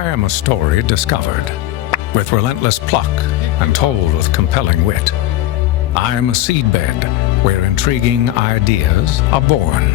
I am a story discovered, with relentless pluck and told with compelling wit. I am a seedbed where intriguing ideas are born.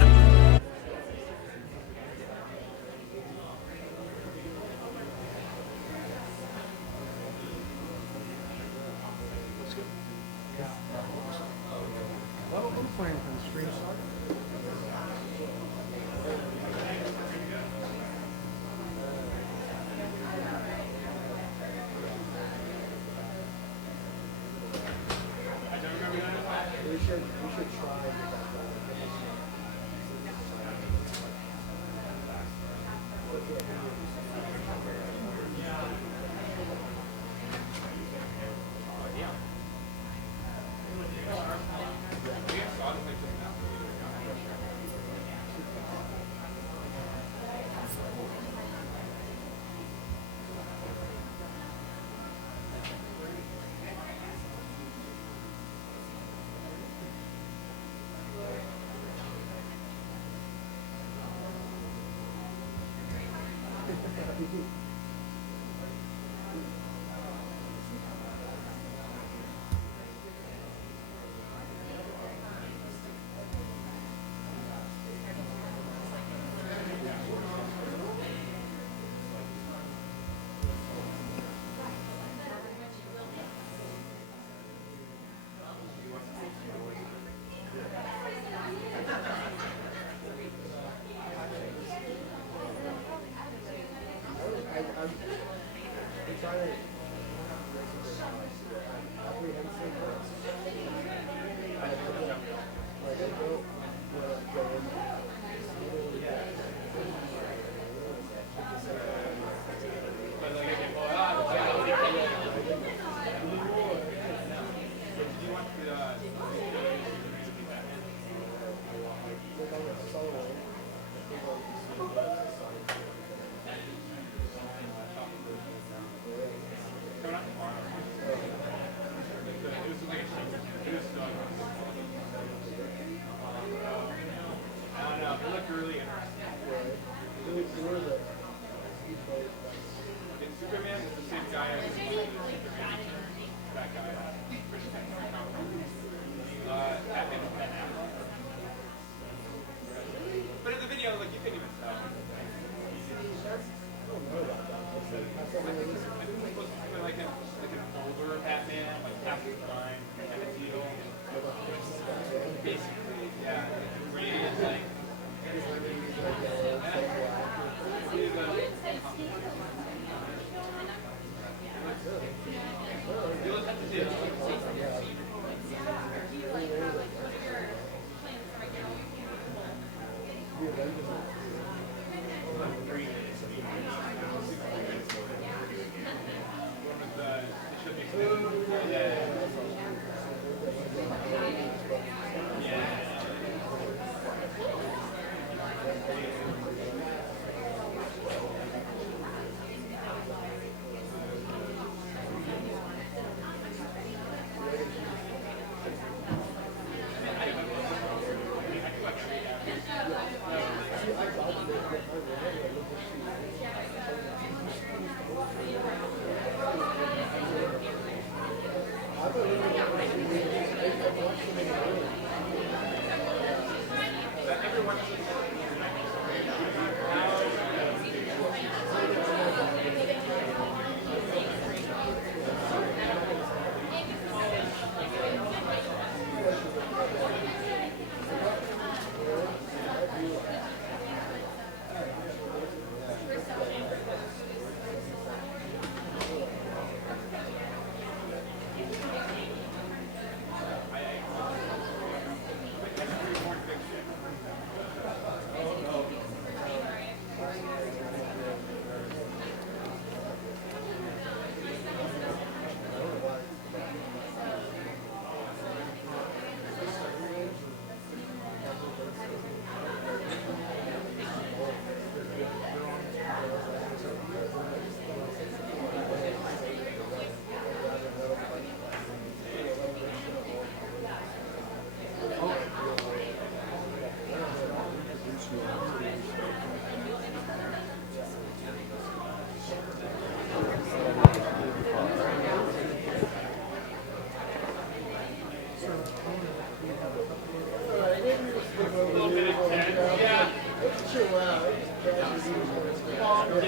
No,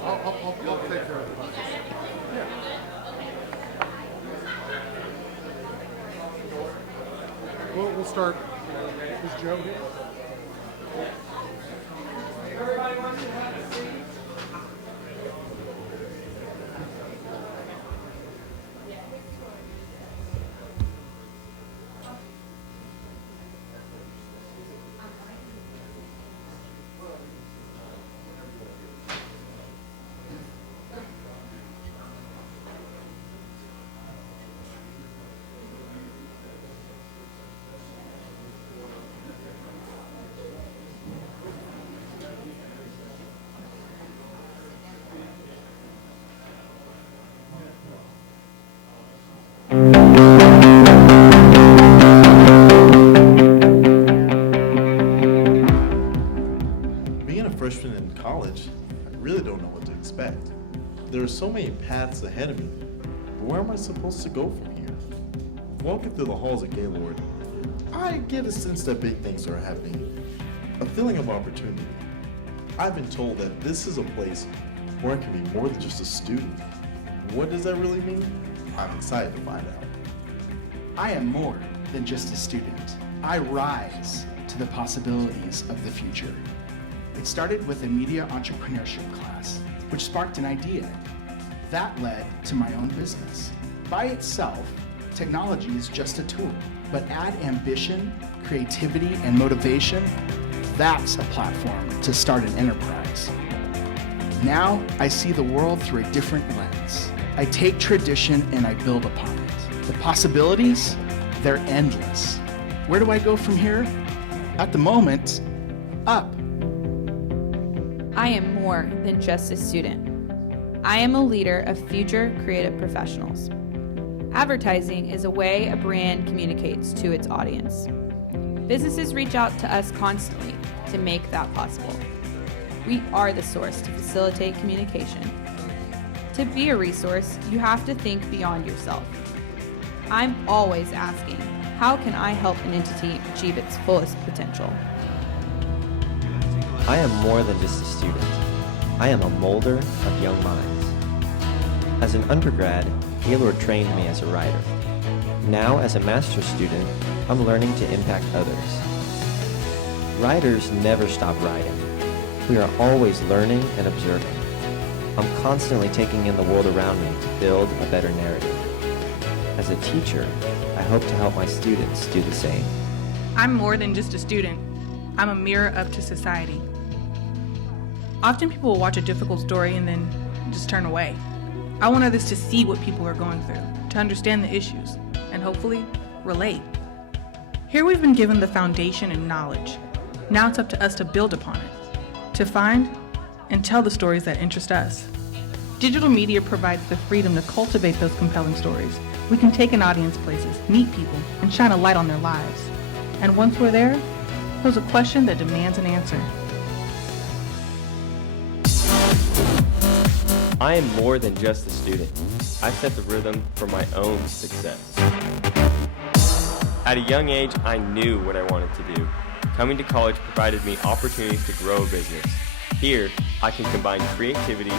I'll take care of it. Yeah. We'll start. Is Joe here? Being a freshman in college, I really don't know what to expect. There are so many paths ahead of me, but where am I supposed to go from here? Walking through the halls of Gaylord, I get a sense that big things are happening, a feeling of opportunity. I've been told that this is a place where I can be more than just a student. What does that really mean? I'm excited to find out. I am more than just a student. I rise to the possibilities of the future. It started with a media entrepreneurship class, which sparked an idea. That led to my own business. By itself, technology is just a tool, but add ambition, creativity, and motivation, that's a platform to start an enterprise. Now, I see the world through a different lens. I take tradition and I build upon it. The possibilities, they're endless. Where do I go from here? At the moment, up. I am more than just a student. I am a leader of future creative professionals. Advertising is a way a brand communicates to its audience. Businesses reach out to us constantly to make that possible. We are the source to facilitate communication. To be a resource, you have to think beyond yourself. I'm always asking, how can I help an entity achieve its fullest potential? I am more than just a student. I am a molder of young minds. As an undergrad, Gaylord trained me as a writer. Now, as a master's student, I'm learning to impact others. Writers never stop writing. We are always learning and observing. I'm constantly taking in the world around me to build a better narrative. As a teacher, I hope to help my students do the same. I'm more than just a student. I'm a mirror up to society. Often people will watch a difficult story and then just turn away. I want others to see what people are going through, to understand the issues, and hopefully relate. Here we've been given the foundation and knowledge. Now it's up to us to build upon it, to find and tell the stories that interest us. Digital media provides the freedom to cultivate those compelling stories. We can take an audience places, meet people, and shine a light on their lives. And once we're there, pose a question that demands an answer. I am more than just a student. I set the rhythm for my own success. At a young age, I knew what I wanted to do. Coming to college provided me opportunities to grow a business. Here, I can combine creativity,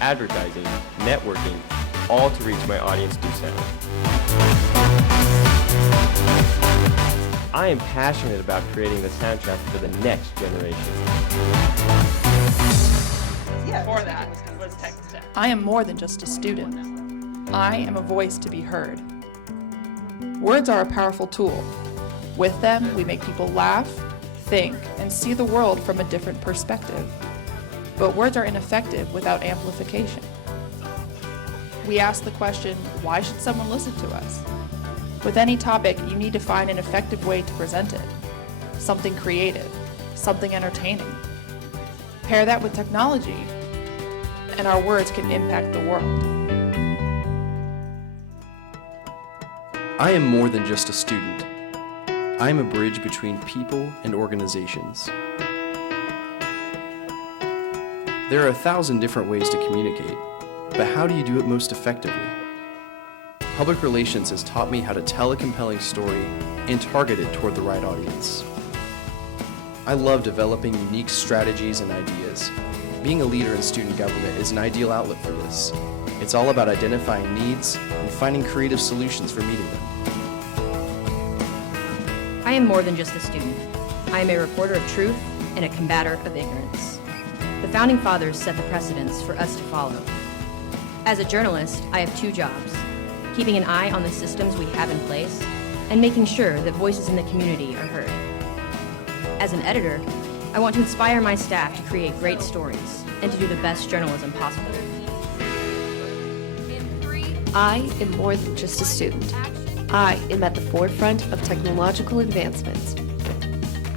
advertising, networking, all to reach my audience through sound. I am passionate about creating the soundtrack for the next generation. Before that was text. I am more than just a student. I am a voice to be heard. Words are a powerful tool. With them, we make people laugh, think, and see the world from a different perspective. But words are ineffective without amplification. We ask the question, why should someone listen to us? With any topic, you need to find an effective way to present it. Something creative, something entertaining. Pair that with technology, and our words can impact the world. I am more than just a student. I am a bridge between people and organizations. There are 1,000 different ways to communicate, but how do you do it most effectively? Public relations has taught me how to tell a compelling story and target it toward the right audience. I love developing unique strategies and ideas. Being a leader in student government is an ideal outlet for this. It's all about identifying needs and finding creative solutions for meeting them. I am more than just a student. I am a reporter of truth and a combater of ignorance. The Founding Fathers set the precedents for us to follow. As a journalist, I have two jobs: keeping an eye on the systems we have in place and making sure that voices in the community are heard. As an editor, I want to inspire my staff to create great stories and to do the best journalism possible. I am more than just a student. I am at the forefront of technological advancements.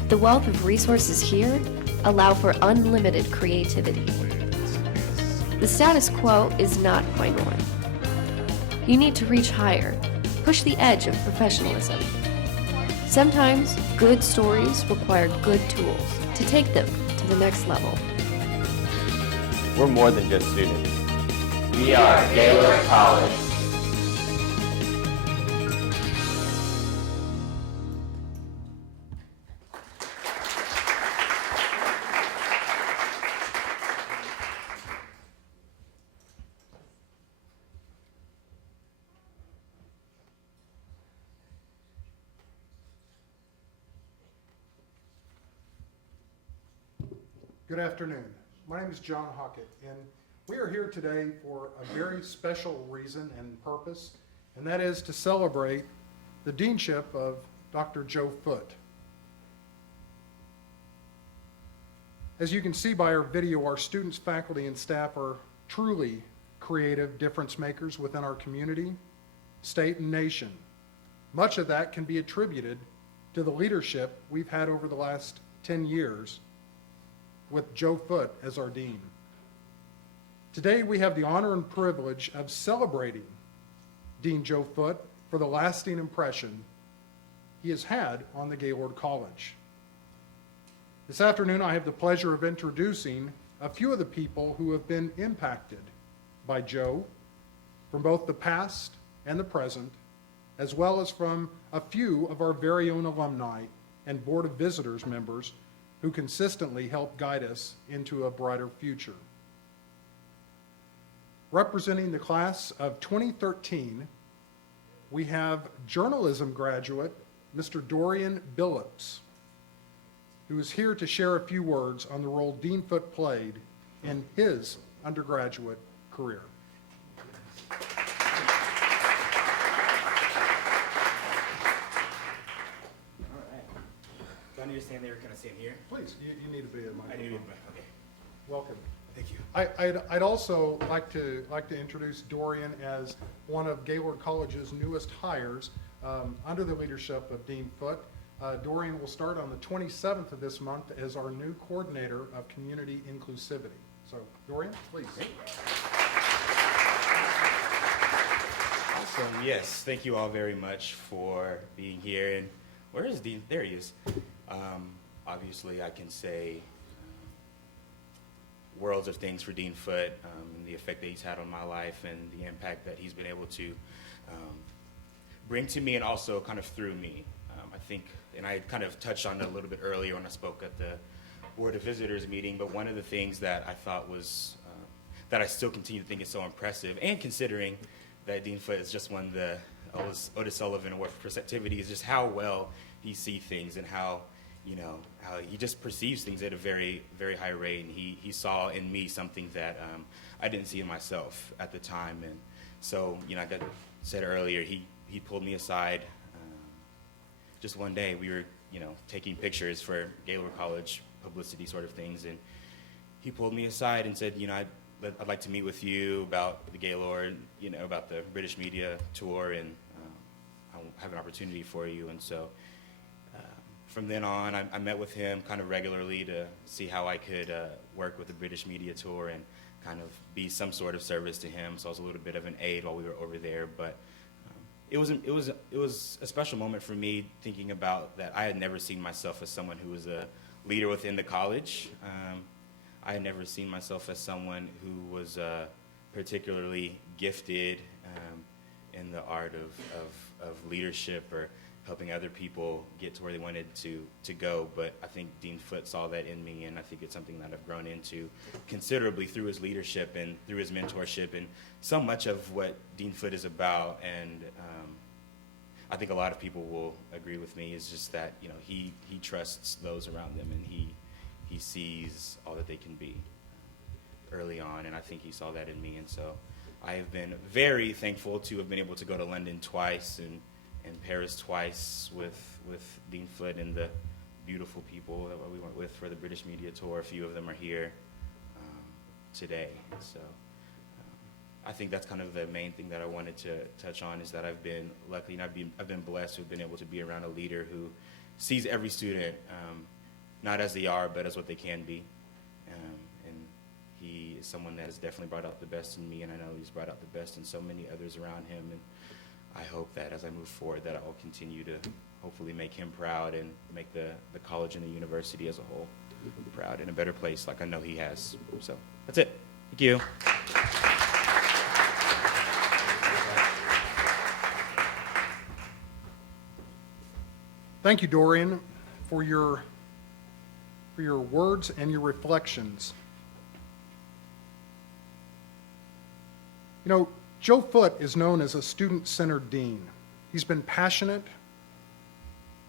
The wealth of resources here allow for unlimited creativity. The status quo is not my norm. You need to reach higher, push the edge of professionalism. Sometimes good stories require good tools to take them to the next level. We're more than just students. We are Gaylord College. Good afternoon. My name is John Hockett, and we are here today for a very special reason and purpose, and that is to celebrate the deanship of Dr. Joe Foote. As you can see by our video, our students, faculty, and staff are truly creative difference makers within our community, state, and nation. Much of that can be attributed to the leadership we've had over the last 10 years with Joe Foote as our dean. Today we have the honor and privilege of celebrating Dean Joe Foote for the lasting impression he has had on the Gaylord College. This afternoon I have the pleasure of introducing a few of the people who have been impacted by Joe from both the past and the present, as well as from a few of our very own alumni and Board of Visitors members who consistently help guide us into a brighter future. Representing the class of 2013, we have journalism graduate, Mr. Dorian Billups, who is here to share a few words on the role Dean Foote played in his undergraduate career. I understand they were kind of sitting here. Please, you need to be in my. I need to be in my. Okay. Welcome. Thank you. I'd also like to introduce Dorian as one of Gaylord College's newest hires under the leadership of Dean Foote. Dorian will start on the 27th of this month as our new coordinator of community inclusivity. So, Dorian, please. Awesome. Yes. Thank you all very much for being here. And where is Dean? There he is. Obviously, I can say worlds of things for Dean Foote, and the effect that he's had on my life and the impact that he's been able to bring to me and also kind of through me. I think, and I kind of touched on it a little bit earlier when I spoke at the Board of Visitors meeting, but one of the things that I thought was, that I still continue to think is so impressive, and considering that Dean Foote has just won the Otis Sullivan Award for Perceptivity, is just how well he sees things and how he just perceives things at a very, very high rate. And he saw in me something that I didn't see in myself at the time. And so, like I said earlier, he pulled me aside. Just one day, we were, taking pictures for Gaylord College publicity sort of things, and he pulled me aside and said, I'd like to meet with you about the Gaylord, about the British media tour, and I have an opportunity for you. And so from then on, I met with him kind of regularly to see how I could work with the British media tour and kind of be some sort of service to him. So I was a little bit of an aide while we were over there. But it was a special moment for me, thinking about that I had never seen myself as someone who was a leader within the college. I had never seen myself as someone who was particularly gifted in the art of leadership or helping other people get to where they wanted to go. But I think Dean Foote saw that in me, and I think it's something that I've grown into considerably through his leadership and through his mentorship, and so much of what Dean Foote is about. And I think a lot of people will agree with me, is just that, you know, he trusts those around them, and he sees all that they can be early on, and I think he saw that in me. And so I have been very thankful to have been able to go to London twice and Paris twice with Dean Foote and the beautiful people that we went with for the British Media Tour. A few of them are here today. And so I think that's kind of the main thing that I wanted to touch on, is that I've been lucky and I've been blessed to have been able to be around a leader who sees every student not as they are, but as what they can be. And he is someone that has definitely brought out the best in me, and I know he's brought out the best in so many others around him. And I hope that as I move forward, that I'll continue to hopefully make him proud and make the college and the university as a whole proud, in a better place, like I know he has. So that's it. Thank you. Thank you, Dorian, for your words and your reflections. You know, Joe Foote is known as a student-centered dean. He's been passionate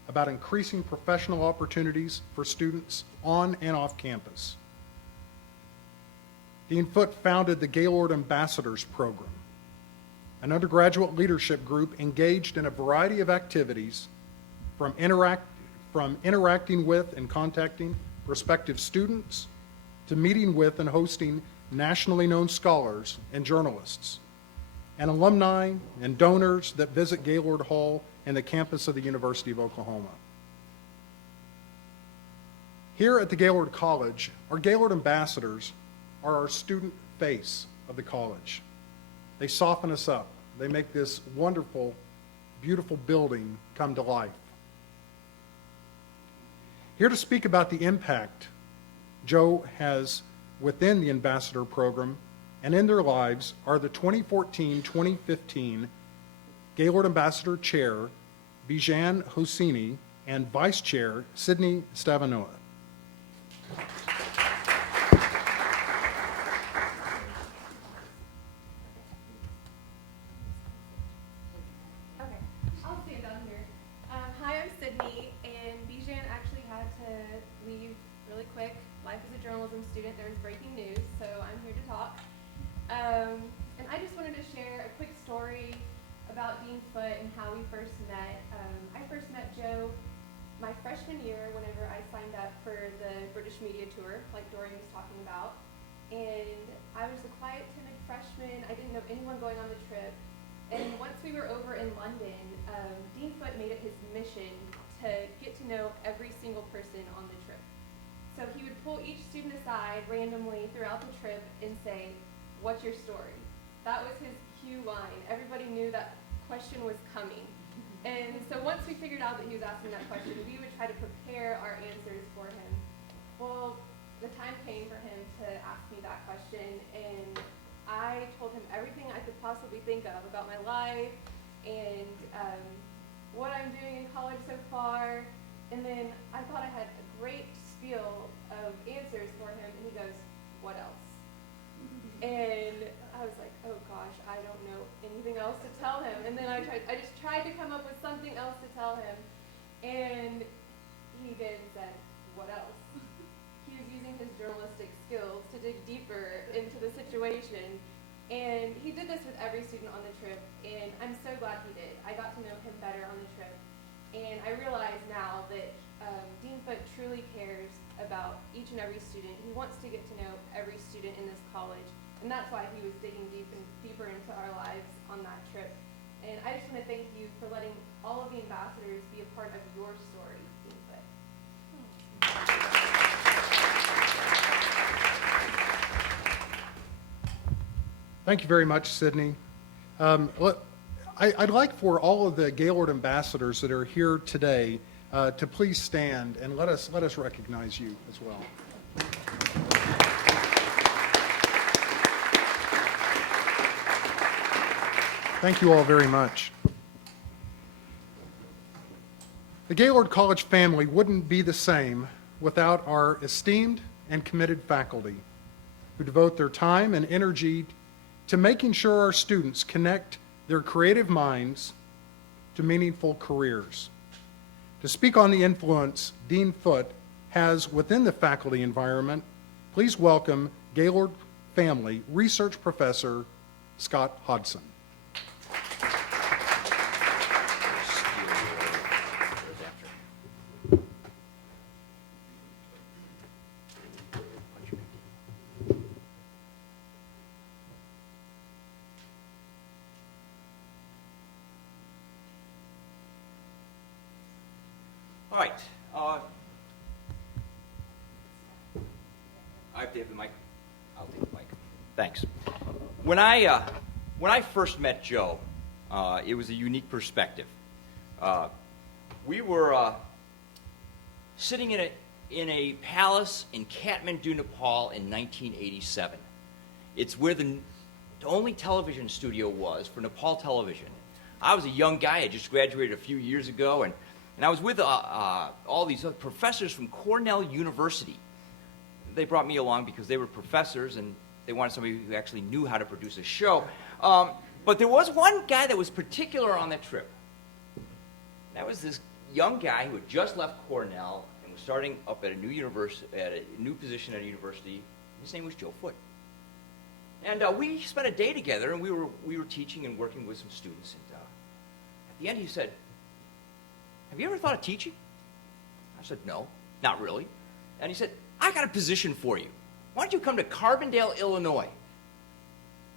about increasing professional opportunities for students on and off campus. Dean Foote founded the Gaylord Ambassadors Program, an undergraduate leadership group engaged in a variety of activities, from interacting with and contacting prospective students to meeting with and hosting nationally known scholars and journalists, and alumni and donors that visit Gaylord Hall and the campus of the University of Oklahoma. Here at the Gaylord College, our Gaylord ambassadors are our student face of the college. They soften us up. They make this wonderful, beautiful building come to life. Here to speak about the impact Joe has within the ambassador program and in their lives are the 2014-2015 Gaylord Ambassador Chair Bijan Hosseini and Vice Chair Sydney Stavanoa. Okay, I'll stand down here. Hi, I'm Sydney, and Bijan actually had to leave really quick. Life as a journalism student, there was breaking news, so I'm here to talk. And I just wanted to share a quick story about Dean Foote and how we first met. I first met Joe my freshman year whenever I signed up for the British Media Tour, like Dorian was talking about. And I was a quiet, timid freshman. I didn't know anyone going on the trip. And once we were over in London, Dean Foote made it his mission to get to know every single person on the trip. So he would pull each student aside randomly throughout the trip and say, "What's your story?" That was his cue line. Everybody knew that question was coming. And so once we figured out that he was asking that question, we would try to prepare our answers for him. Well, the time came for him to ask me that question, and I told him everything I could possibly think of about my life and what I'm doing in college so far. And then I thought I had a great spiel of answers for him, and he goes, "What else?" And I was like, oh gosh, I don't know anything else to tell him. And then I just tried to come up with something else to tell him. And he then said, "What else?" He was using his journalistic skills to dig deeper into the situation. And he did this with every student on the trip, and I'm so glad he did. I got to know him better on the trip. And I realize now that Dean Foote truly cares about each and every student. He wants to get to know every student in this college. And that's why he was digging deeper into our lives on that trip. And I just want to thank you for letting all of the ambassadors be a part of your story, Dean Foote. Thank you very much, Sydney. I'd like for all of the Gaylord ambassadors that are here today to please stand and let us recognize you as well. Thank you all very much. The Gaylord College family wouldn't be the same without our esteemed and committed faculty who devote their time and energy to making sure our students connect their creative minds to meaningful careers. To speak on the influence Dean Foote has within the faculty environment, please welcome Gaylord family research professor Scott Hodson. All right. I have to have the mic. I'll take the mic. Thanks. When I first met Joe, it was a unique perspective. We were sitting in a palace in Kathmandu, Nepal, in 1987. It's where the only television studio was for Nepal television. I was a young guy. I just graduated a few years ago, and I was with all these other professors from Cornell University. They brought me along because they were professors and they wanted somebody who actually knew how to produce a show. But there was one guy that was particular on that trip. That was this young guy who had just left Cornell and was starting up at a new position at a university. His name was Joe Foote. And we spent a day together, and we were teaching and working with some students. And at the end, he said, "Have you ever thought of teaching?" I said, "No, not really." And he said, "I got a position for you. Why don't you come to Carbondale, Illinois?"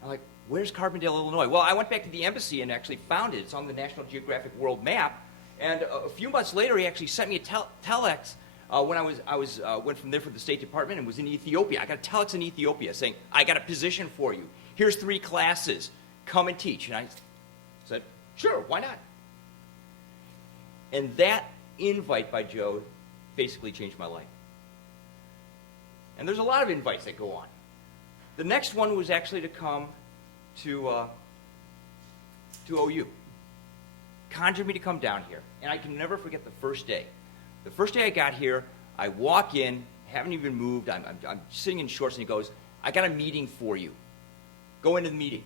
I'm like, "Where's Carbondale, Illinois?" Well, I went back to the embassy and actually found it. It's on the National Geographic World Map. And a few months later, he actually sent me a telex when I went from there for the State Department and was in Ethiopia. I got a telex in Ethiopia saying, "I got a position for you. Here's 3 classes. Come and teach." And I said, "Sure, why not?" And that invite by Joe basically changed my life. And there's a lot of invites that go on. The next one was actually to come to OU. Conjured me to come down here. And I can never forget the first day. The first day I got here, I walk in, haven't even moved, I'm sitting in shorts, and he goes, "I got a meeting for you. Go into the meeting."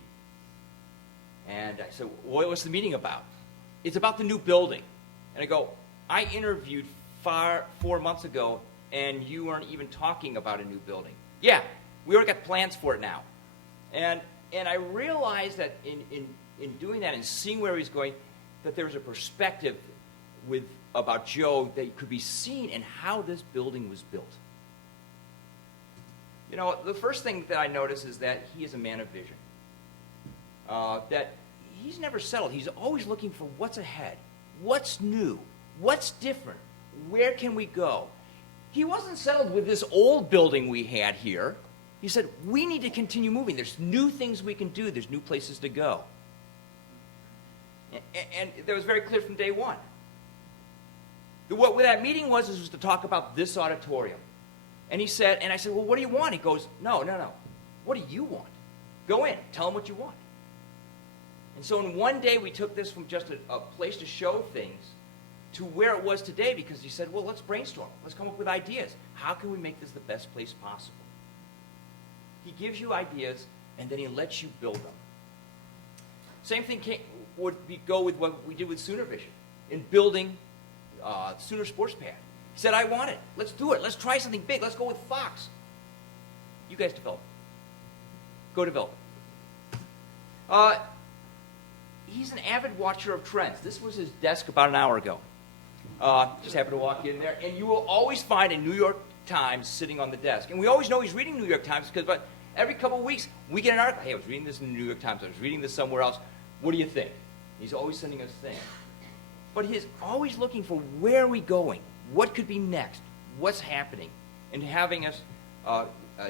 And I said, "Well, what's the meeting about?" "It's about the new building." And I go, "I interviewed 4 months ago, and you weren't even talking about a new building." "Yeah, we already got plans for it now." And I realized that in doing that and seeing where he's going, that there's a perspective about Joe that could be seen in how this building was built. You know, the first thing that I notice is that he is a man of vision. That he's never settled. He's always looking for what's ahead, what's new, what's different, where can we go? He wasn't settled with this old building we had here. He said, we need to continue moving. There's new things we can do. There's new places to go. And that was very clear from day one. What that meeting was to talk about this auditorium. And he said, and I said, "Well, what do you want?" He goes, No. What do you want? Go in. Tell him what you want. And so in one day, we took this from just a place to show things to where it was today, because he said, well, let's brainstorm. Let's come up with ideas. How can we make this the best place possible? He gives you ideas, and then he lets you build them. Same thing would go with what we did with Sooner Vision in building Sooner Sports Pad. He said, I want it. Let's do it. Let's try something big. Let's go with Fox. You guys develop it. Go develop it. He's an avid watcher of trends. This was his desk about an hour ago. Just happened to walk in there. And you will always find a New York Times sitting on the desk. And we always know he's reading New York Times because every couple of weeks we get an article. Hey, I was reading this in the New York Times. I was reading this somewhere else. What do you think? He's always sending us things. But he's always looking for where are we going? What could be next? What's happening? And having us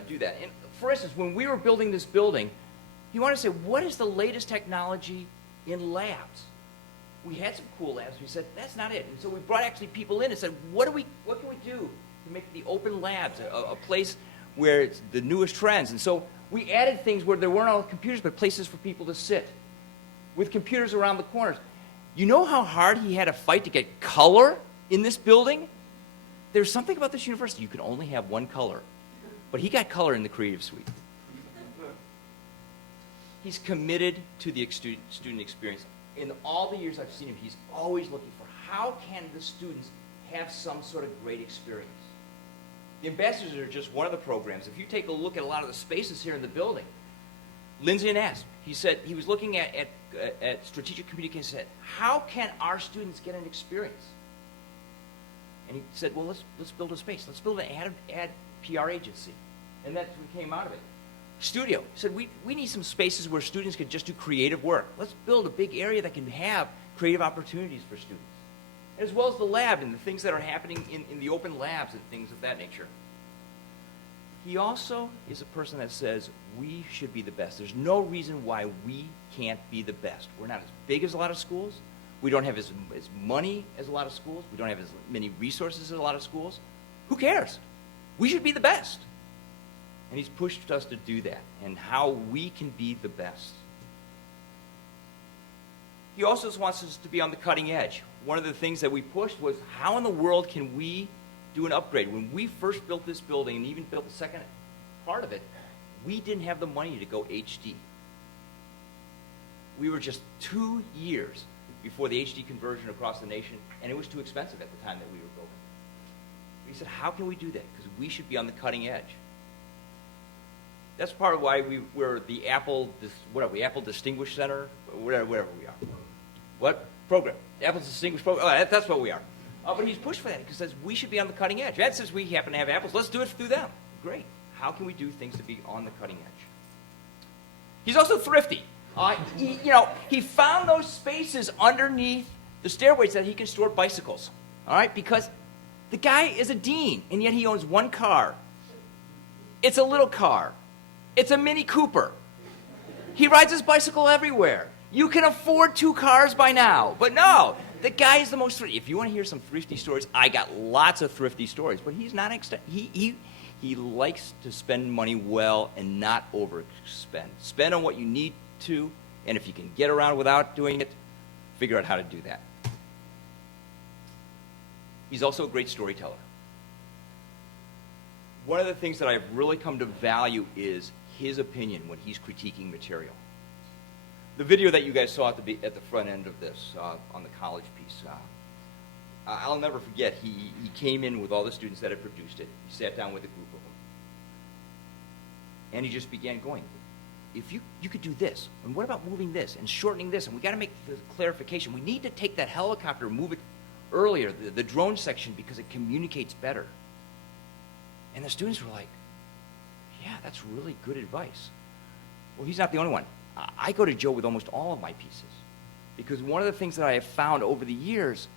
do that. And for instance, when we were building this building, he wanted to say, what is the latest technology in labs? We had some cool labs. We said, that's not it. And so we brought actually people in and said, what can we do to make the open labs a place where it's the newest trends? And so we added things where there weren't all computers, but places for people to sit. with computers around the corners. You know how hard he had to fight to get color in this building? There's something about this university. You can only have one color. But he got color in the Creative Suite. He's committed to the student experience. In all the years I've seen him, he's always looking for how can the students have some sort of great experience. The ambassadors are just one of the programs. If you take a look at a lot of the spaces here in the building, Lindsay and Asp, he said he was looking at strategic communication and said, how can our students get an experience? And he said, well, let's build a space. Let's build an ad PR agency. And that's what came out of it. Studio. He said, we need some spaces where students can just do creative work. Let's build a big area that can have creative opportunities for students. As well as the lab and the things that are happening in the open labs and things of that nature. He also is a person that says we should be the best. There's no reason why we can't be the best. We're not as big as a lot of schools. We don't have as money as a lot of schools. We don't have as many resources as a lot of schools. Who cares? We should be the best. And he's pushed us to do that and how we can be the best. He also wants us to be on the cutting edge. One of the things that we pushed was how in the world can we do an upgrade? When we first built this building and even built the second part of it, we didn't have the money to go HD. We were just 2 years before the HD conversion across the nation, and it was too expensive at the time that we were building. We said, how can we do that? Because we should be on the cutting edge. That's part of why we're the Apple Distinguished Center, whatever we are. What? Program. The Apple's Distinguished Program. Oh, that's what we are. But he's pushed for that because he says we should be on the cutting edge. And since we happen to have apples, let's do it through them. Great. How can we do things to be on the cutting edge? He's also thrifty. He found those spaces underneath the stairways that he can store bicycles. All right? Because the guy is a dean, and yet he owns one car. It's a little car. It's a Mini Cooper. He rides his bicycle everywhere. You can afford 2 cars by now. But no, the guy is the most thrifty. If you want to hear some thrifty stories, I got lots of thrifty stories. But he's not he likes to spend money well and not overspend. Spend on what you need to, and if you can get around without doing it, figure out how to do that. He's also a great storyteller. One of the things that I've really come to value is his opinion when he's critiquing material. The video that you guys saw at the front end of this on the college piece, I'll never forget. He came in with all the students that had produced it. He sat down with a group of them. And he just began going, if you could do this, and what about moving this and shortening this, and we got to make the clarification. We need to take that helicopter and move it earlier, the drone section, because it communicates better. And the students were like, yeah, that's really good advice. Well, he's not the only one. I go to Joe with almost all of my pieces because one of the things that I have found over the years,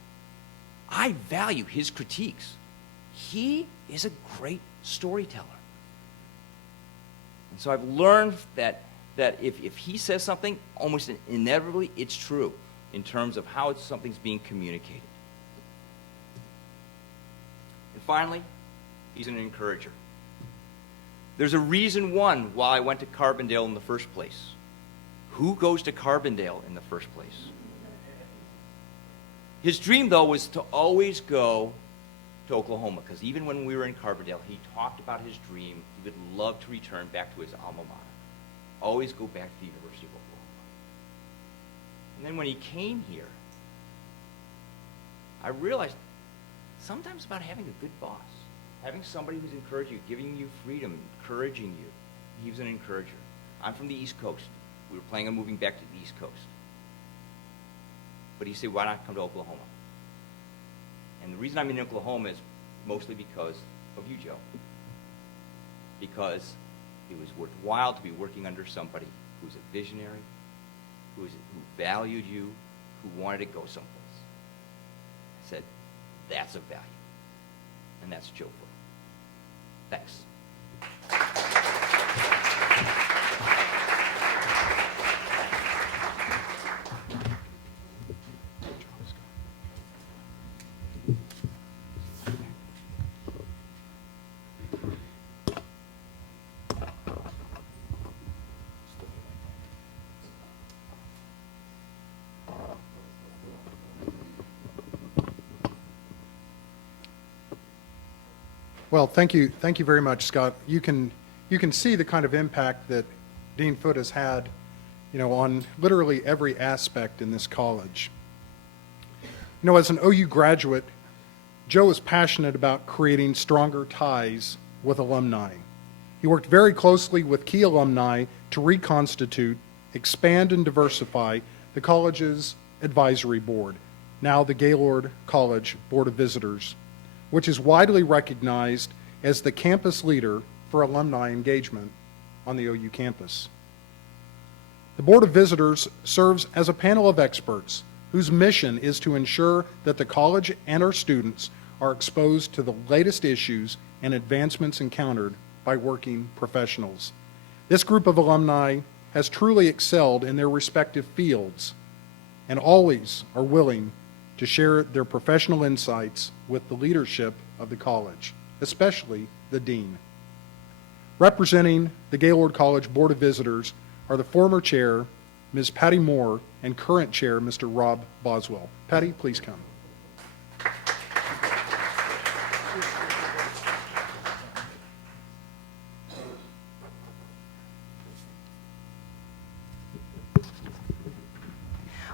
I value his critiques. He is a great storyteller. And so I've learned that if he says something, almost inevitably it's true in terms of how something's being communicated. And finally, he's an encourager. There's a reason why I went to Carbondale in the first place. Who goes to Carbondale in the first place? His dream, though, was to always go to Oklahoma, because even when we were in Carbondale, he talked about his dream. He would love to return back to his alma mater. Always go back to the University of Oklahoma. And then when he came here, I realized sometimes about having a good boss. Having somebody who's encouraging you, giving you freedom, encouraging you. He was an encourager. I'm from the East Coast. We were planning on moving back to the East Coast. But he said, why not come to Oklahoma? And the reason I'm in Oklahoma is mostly because of you, Joe. Because it was worthwhile to be working under somebody who's a visionary, who valued you, who wanted to go someplace. I said, that's a value. And that's Joe Foote. Thanks. Well, thank you very much, Scott. You can see the kind of impact that Dean Foote has had, on literally every aspect in this college. As an OU graduate, Joe is passionate about creating stronger ties with alumni. He worked very closely with key alumni to reconstitute, expand, and diversify the college's advisory board, now the Gaylord College Board of Visitors, which is widely recognized as the campus leader for alumni engagement on the OU campus. The Board of Visitors serves as a panel of experts whose mission is to ensure that the college and our students are exposed to the latest issues and advancements encountered by working professionals. This group of alumni has truly excelled in their respective fields and always are willing to share their professional insights with the leadership of the college, especially the dean. Representing the Gaylord College Board of Visitors are the former chair, Ms. Patty Moore, and current chair, Mr. Rob Boswell. Patty, please come.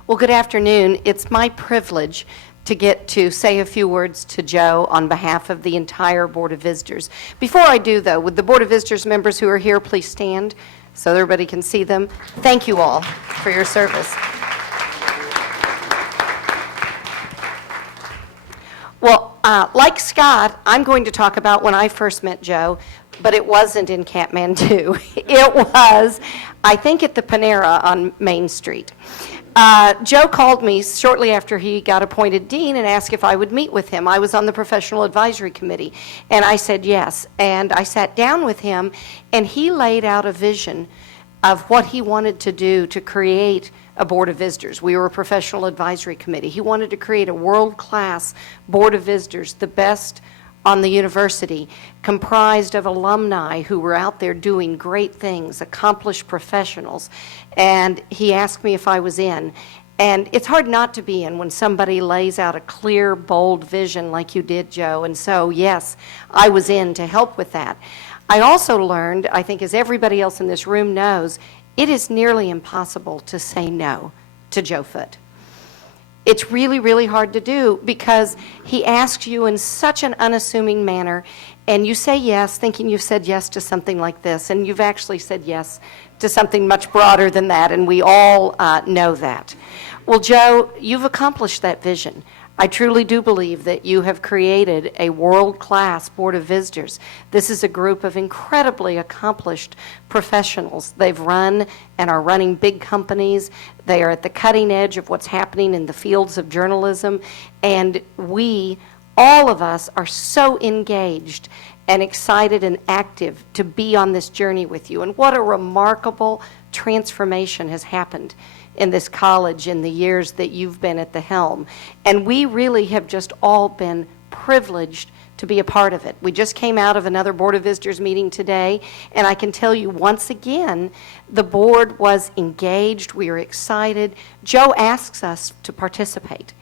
Well, good afternoon. It's my privilege to get to say a few words to Joe on behalf of the entire Board of Visitors. Before I do, though, would the Board of Visitors members who are here please stand so everybody can see them? Thank you all for your service. Well, like Scott, I'm going to talk about when I first met Joe, but it wasn't in Kathmandu. It was, I think, at the Panera on Main Street. Joe called me shortly after he got appointed dean and asked if I would meet with him. I was on the professional advisory committee, and I said yes. And I sat down with him, and he laid out a vision of what he wanted to do to create a board of visitors. We were a professional advisory committee. He wanted to create a world-class board of visitors, the best on the university, comprised of alumni who were out there doing great things, accomplished professionals. And he asked me if I was in. And it's hard not to be in when somebody lays out a clear, bold vision like you did, Joe. And so, yes, I was in to help with that. I also learned, I think as everybody else in this room knows, it is nearly impossible to say no to Joe Foote. It's really, really hard to do because he asks you in such an unassuming manner, and you say yes, thinking you've said yes to something like this, and you've actually said yes to something much broader than that, and we all know that. Well, Joe, you've accomplished that vision. I truly do believe that you have created a world-class Board of Visitors. This is a group of incredibly accomplished professionals. They've run and are running big companies. They are at the cutting edge of what's happening in the fields of journalism. And we, all of us, are so engaged and excited and active to be on this journey with you. And what a remarkable transformation has happened in this college in the years that you've been at the helm. And we really have just all been privileged to be a part of it. We just came out of another Board of Visitors meeting today, and I can tell you once again, the board was engaged, we were excited. Joe asks us to participate,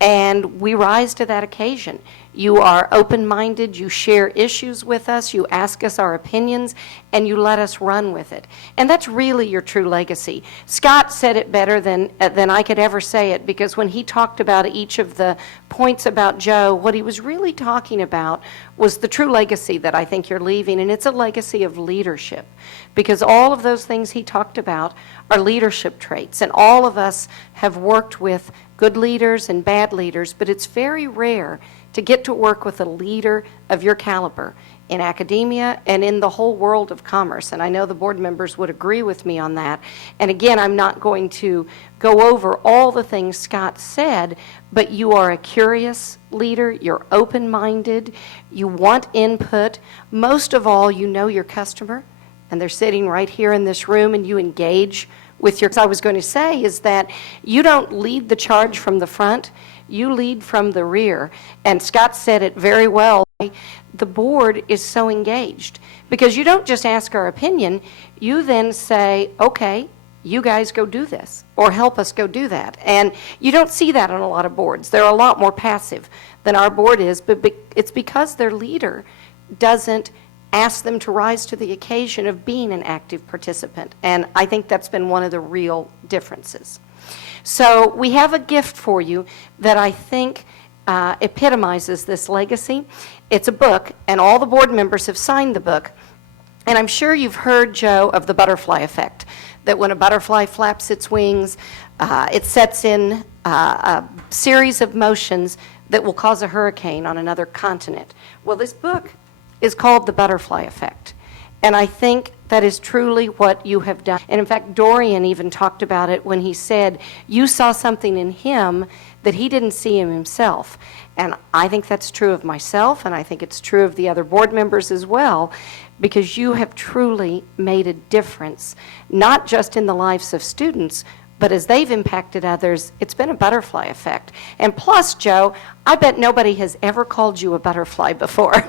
and we rise to that occasion. You are open-minded, you share issues with us, you ask us our opinions, and you let us run with it. And that's really your true legacy. Scott said it better than I could ever say it, because when he talked about each of the points about Joe, what he was really talking about was the true legacy that I think you're leaving, and it's a legacy of leadership. Because all of those things he talked about are leadership traits, and all of us have worked with good leaders and bad leaders, but it's very rare to get to work with a leader of your caliber in academia and in the whole world of commerce. And I know the board members would agree with me on that. And again, I'm not going to go over all the things Scott said, but you are a curious leader, you're open-minded, you want input. Most of all, you know your customer, and they're sitting right here in this room, and you engage with your, I was going to say is that you don't lead the charge from the front, you lead from the rear. And Scott said it very well. The board is so engaged because you don't just ask our opinion, you then say, okay, you guys go do this or help us go do that. And you don't see that on a lot of boards. They're a lot more passive than our board is, but it's because their leader doesn't ask them to rise to the occasion of being an active participant. And I think that's been one of the real differences. So we have a gift for you that I think epitomizes this legacy. It's a book, and all the board members have signed the book. And I'm sure you've heard, Joe, of the butterfly effect, that when a butterfly flaps its wings, it sets in a series of motions that will cause a hurricane on another continent. Well, this book is called The Butterfly Effect. And I think that is truly what you have done. And in fact, Dorian even talked about it when he said, you saw something in him that he didn't see in himself. And I think that's true of myself, and I think it's true of the other board members as well, because you have truly made a difference, not just in the lives of students, but as they've impacted others, it's been a butterfly effect. And plus, Joe, I bet nobody has ever called you a butterfly before.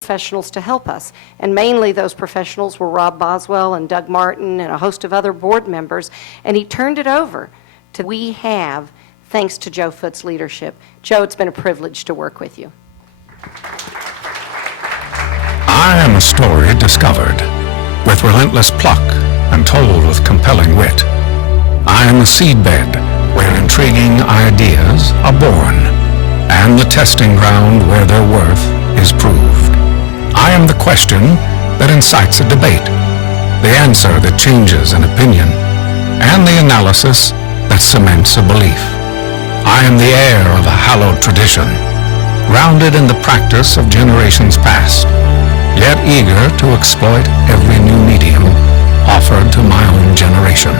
Professionals to help us. And mainly those professionals were Rob Boswell and Doug Martin and a host of other board members. And he turned it over to we have, thanks to Joe Foote's leadership. Joe, it's been a privilege to work with you. I am a story discovered with relentless pluck and told with compelling wit. I am a seedbed where intriguing ideas are born and the testing ground where their worth is proved. I am the question that incites a debate, the answer that changes an opinion, and the analysis that cements a belief. I am the heir of a hallowed tradition, grounded in the practice of generations past, yet eager to exploit every new medium offered to my own generation.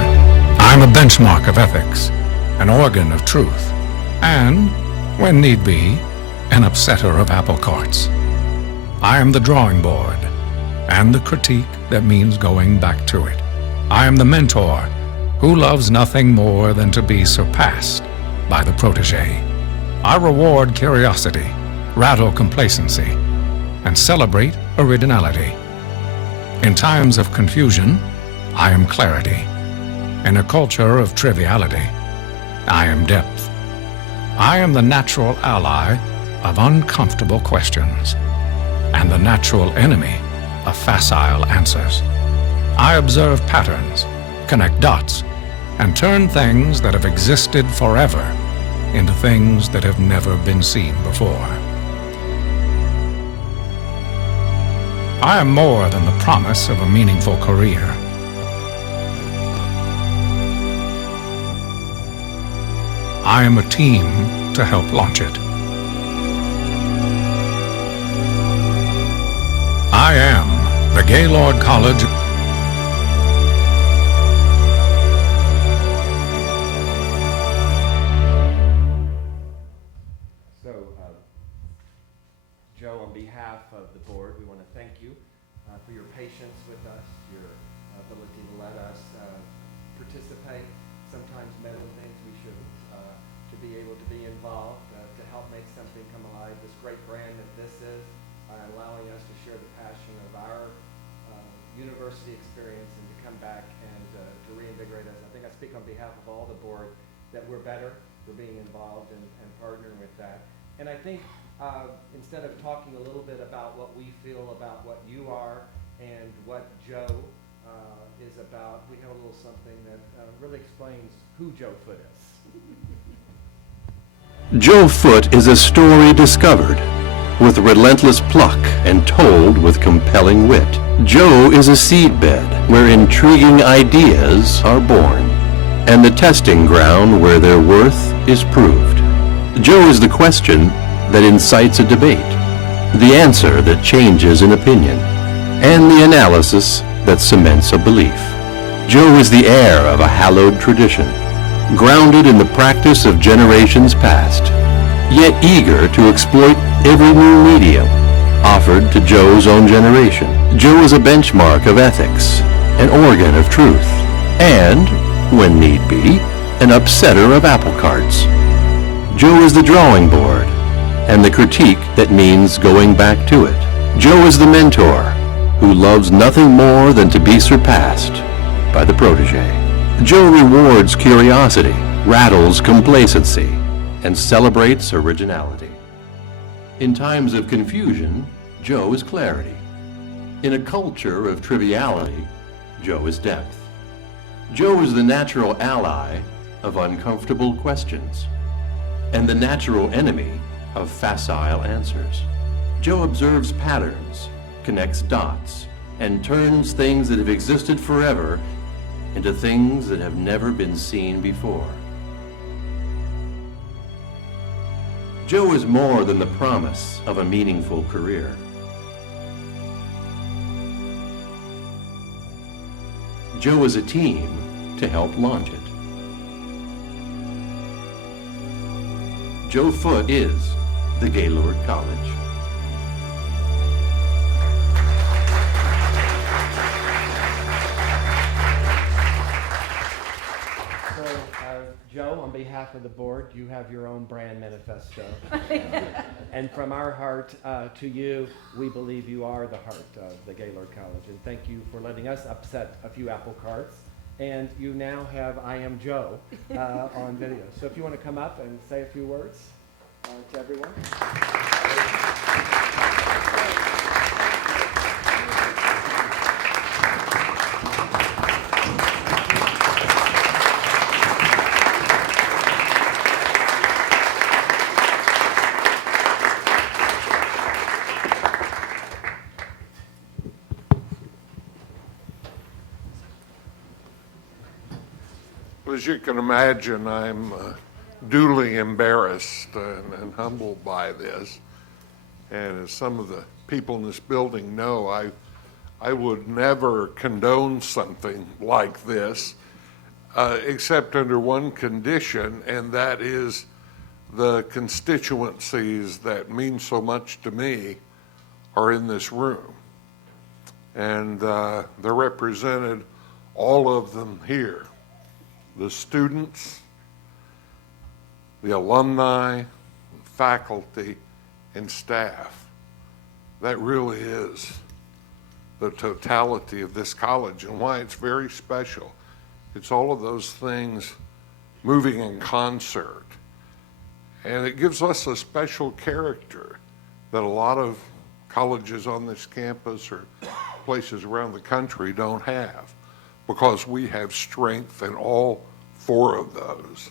I'm a benchmark of ethics, an organ of truth, and, when need be, an upsetter of apple carts. I am the drawing board and the critique that means going back to it. I am the mentor who loves nothing more than to be surpassed by the protege. I reward curiosity, rattle complacency, and celebrate originality. In times of confusion, I am clarity. In a culture of triviality, I am depth. I am the natural ally of uncomfortable questions and the natural enemy of facile answers. I observe patterns, connect dots, and turn things that have existed forever into things that have never been seen before. I am more than the promise of a meaningful career. I am a team to help launch it. I am the Gaylord College. So, Joe, on behalf of the board, we want to thank you for your patience with us, your ability to let us participate, sometimes meddle in things we shouldn't, to be able to be involved, to help make something come alive, this great brand that this is, allowing us to share the passion of our university experience and to come back and to reinvigorate us. I think I speak on behalf of all the board that we're better for being involved and partnering with that. And I think instead of talking a little bit about what we feel about what you are and what Joe is about, we have a little something that really explains who Joe Foote is. Joe Foote is a story discovered with relentless pluck and told with compelling wit. Joe is a seedbed where intriguing ideas are born and the testing ground where their worth is proved. Joe is the question that incites a debate, the answer that changes an opinion, and the analysis that cements a belief. Joe is the heir of a hallowed tradition, grounded in the practice of generations past, yet eager to exploit every new medium offered to Joe's own generation. Joe is a benchmark of ethics, an organ of truth, and, when need be, an upsetter of apple carts. Joe is the drawing board and the critique that means going back to it. Joe is the mentor who loves nothing more than to be surpassed by the protege. Joe rewards curiosity, rattles complacency, and celebrates originality. In times of confusion, Joe is clarity. In a culture of triviality, Joe is depth. Joe is the natural ally of uncomfortable questions and the natural enemy of facile answers. Joe observes patterns, connects dots, and turns things that have existed forever into things that have never been seen before. Joe is more than the promise of a meaningful career. Joe is a team to help launch it. Joe Foote is the Gaylord College. Joe, on behalf of the board, you have your own brand manifesto. And from our heart to you, we believe you are the heart of the Gaylord College. And thank you for letting us upset a few apple carts. And you now have I Am Joe on video. So if you want to come up and say a few words to everyone. As you can imagine, I'm duly embarrassed and humbled by this. And as some of the people in this building know, I would never condone something like this, except under one condition, and that is the constituencies that mean so much to me are in this room. And they're represented, all of them here. The students, the alumni, faculty, and staff. That really is the totality of this college and why it's very special. It's all of those things moving in concert. And it gives us a special character that a lot of colleges on this campus or places around the country don't have, because we have strength in all four of those.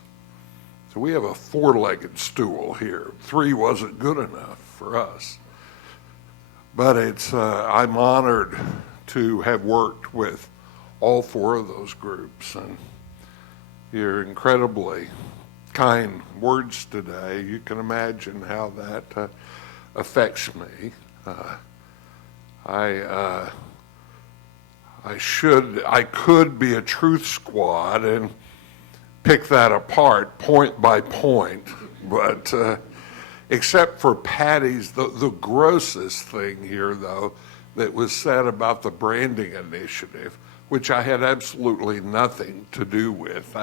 So we have a four-legged stool here. Three wasn't good enough for us. But I'm honored to have worked with all four of those groups. And your incredibly kind words today, you can imagine how that affects me. I could be a truth squad and pick that apart point by point, but except for Patty's, the grossest thing here, though, that was said about the branding initiative, which I had absolutely nothing to do with.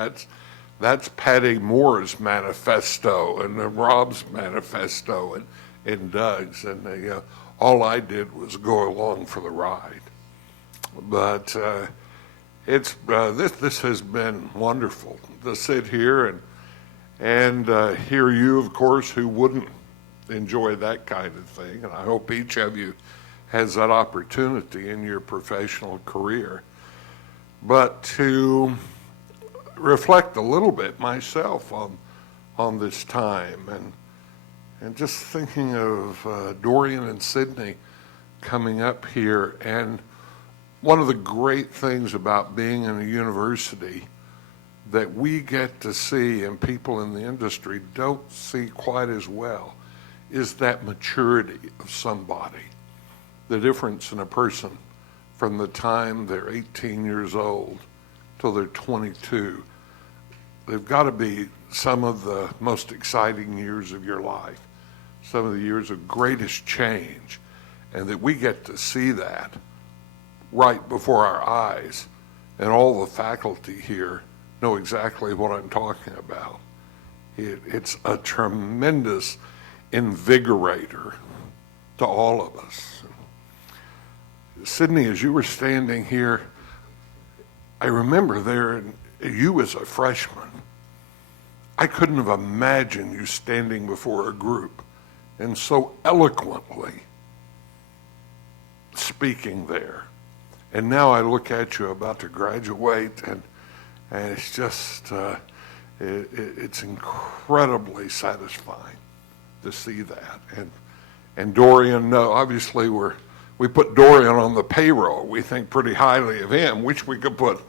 That's Patty Moore's manifesto and Rob's manifesto and Doug's, and all I did was go along for the ride. But this has been wonderful to sit here and hear you, of course, who wouldn't enjoy that kind of thing. And I hope each of you has that opportunity in your professional career. But to reflect a little bit myself on this time and just thinking of Dorian and Sydney coming up here. And one of the great things about being in a university that we get to see and people in the industry don't see quite as well is that maturity of somebody. The difference in a person from the time they're 18 years old till they're 22. They've got to be some of the most exciting years of your life, some of the years of greatest change, and that we get to see that right before our eyes, and all the faculty here know exactly what I'm talking about. It's a tremendous invigorator to all of us. Sydney, as you were standing here, I remember there, you as a freshman, I couldn't have imagined you standing before a group and so eloquently speaking there. And now I look at you about to graduate, and it's just, it's incredibly satisfying to see that. And Dorian, obviously we put Dorian on the payroll. We think pretty highly of him. Wish we could put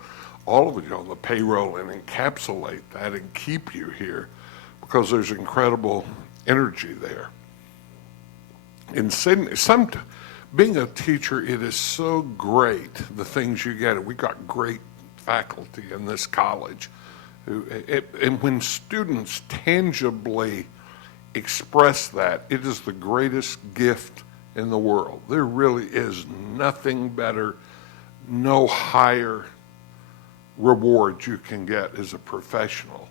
all of you on the payroll and encapsulate that and keep you here, because there's incredible energy there. In Sydney, being a teacher, it is so great, the things you get. We got great faculty in this college. And when students tangibly express that, it is the greatest gift in the world. There really is nothing better, no higher reward you can get as a professional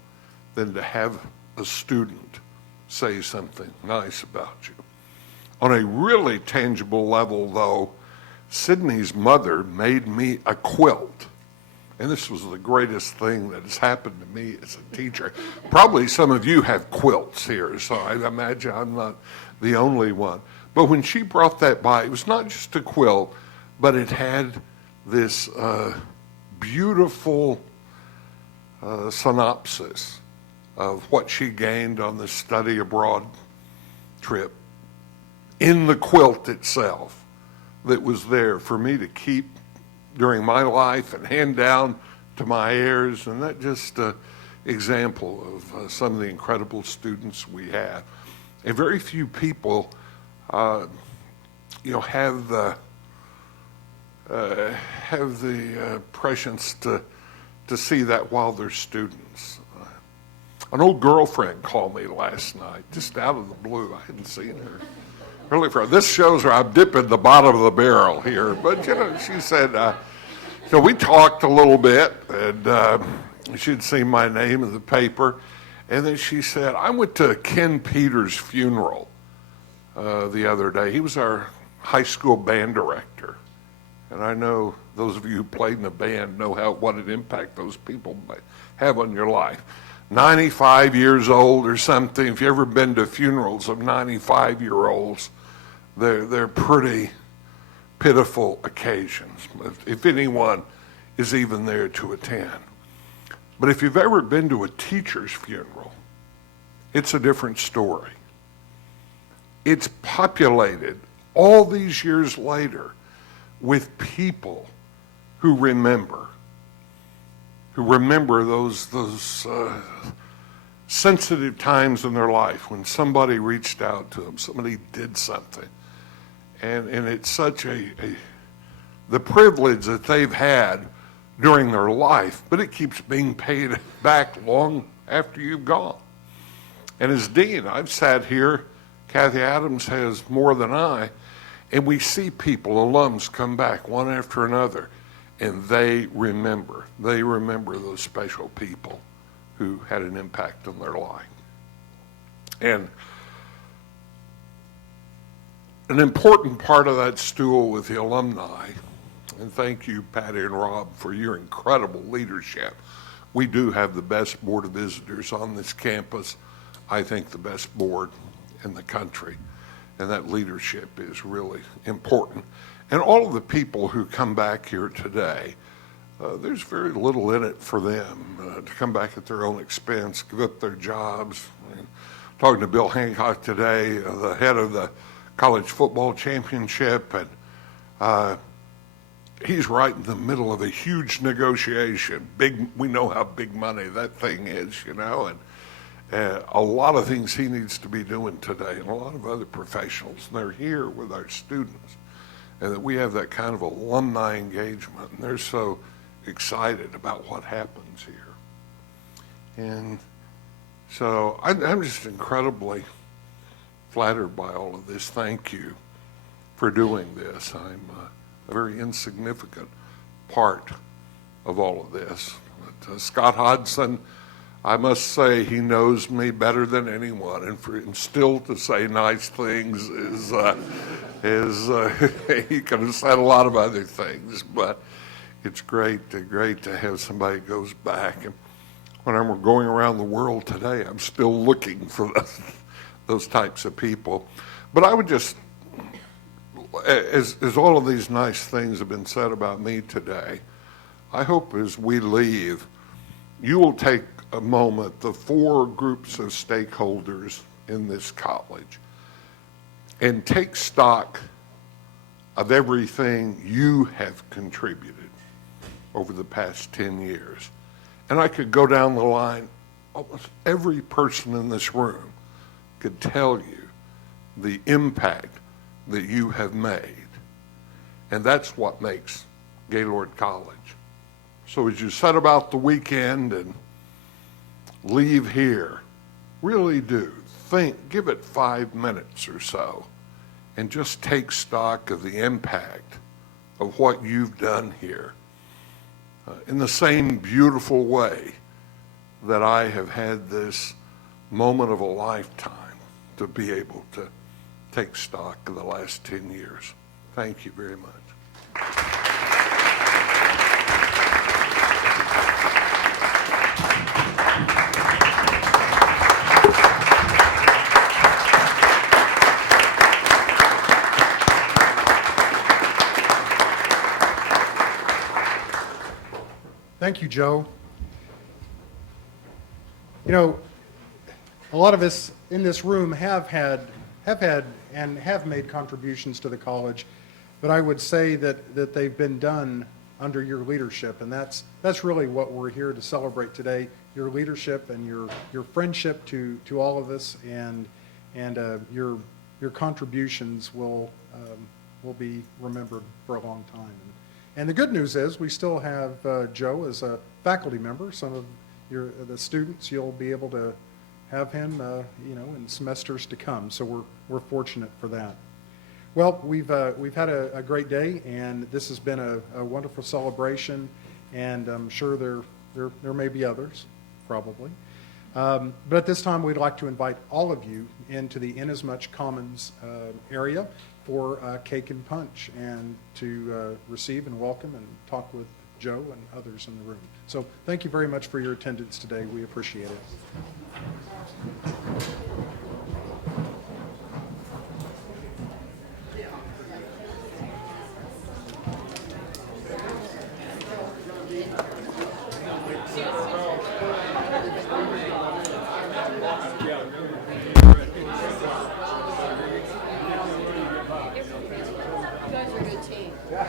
than to have a student say something nice about you. On a really tangible level, though, Sydney's mother made me a quilt. And this was the greatest thing that has happened to me as a teacher. Probably some of you have quilts here, so I imagine I'm not the only one. But when she brought that by, it was not just a quilt, but it had this beautiful synopsis of what she gained on the study abroad trip in the quilt itself, that was there for me to keep during my life and hand down to my heirs. And that just example of some of the incredible students we have. And very few people have the prescience to see that while they're students. An old girlfriend called me last night, just out of the blue. I hadn't seen her really for. This shows her I'm dipping the bottom of the barrel here, but she said. So we talked a little bit, and she'd seen my name in the paper, and then she said, I went to Ken Peters' funeral the other day. He was our high school band director, and I know those of you who played in a band know what an impact those people might have on your life. 95 years old or something. If you've ever been to funerals of 95-year-olds, they're pretty pitiful occasions, if anyone is even there to attend. But if you've ever been to a teacher's funeral, it's a different story. It's populated all these years later with people who remember those sensitive times in their life when somebody reached out to them, somebody did something. And it's such the privilege that they've had during their life, but it keeps being paid back long after you've gone. And as dean, I've sat here, Kathy Adams has more than I, and we see people, alums, come back one after another, and they remember those special people who had an impact on their life. And an important part of that stool with the alumni, and thank you, Patty and Rob, for your incredible leadership. We do have the best board of visitors on this campus. I think the best board in the country, and that leadership is really important. And all of the people who come back here today, there's very little in it for them to come back at their own expense, give up their jobs. Talking to Bill Hancock today, the head of the college football championship, and he's right in the middle of a huge negotiation. We know how big money that thing is, and a lot of things he needs to be doing today, and a lot of other professionals. And they're here with our students, and that we have that kind of alumni engagement, and they're so excited about what happens here. And so I'm just incredibly flattered by all of this. Thank you for doing this. I'm a very insignificant part of all of this. But, Scott Hodson, I must say he knows me better than anyone, and for him still to say nice things is he could have said a lot of other things, but it's great to have somebody who goes back. And when I'm going around the world today, I'm still looking for those types of people. But I would just, as all of these nice things have been said about me today, I hope as we leave, you will take a moment, the 4 groups of stakeholders in this college, and take stock of everything you have contributed over the past 10 years. And I could go down the line, almost every person in this room could tell you the impact that you have made. And that's what makes Gaylord College. So as you set about the weekend and leave here, really do think, give it 5 minutes or so, and just take stock of the impact of what you've done here. In the same beautiful way that I have had this moment of a lifetime to be able to take stock of the last 10 years. Thank you very much. Thank you, Joe. You know, a lot of us in this room have made contributions to the college, but I would say that they've been done under your leadership, and that's really what we're here to celebrate today, your leadership and your friendship to all of us, and your contributions will be remembered for a long time. And the good news is we still have Joe as a faculty member. Some of the students, you'll be able to have him, in semesters to come. So we're fortunate for that. Well, we've had a great day, and this has been a wonderful celebration. And I'm sure there may be others, probably. But at this time, we'd like to invite all of you into the Inasmuch Commons area for cake and punch, and to receive and welcome and talk with Joe and others in the room. So thank you very much for your attendance today. We appreciate it. You guys are a good team. Yeah.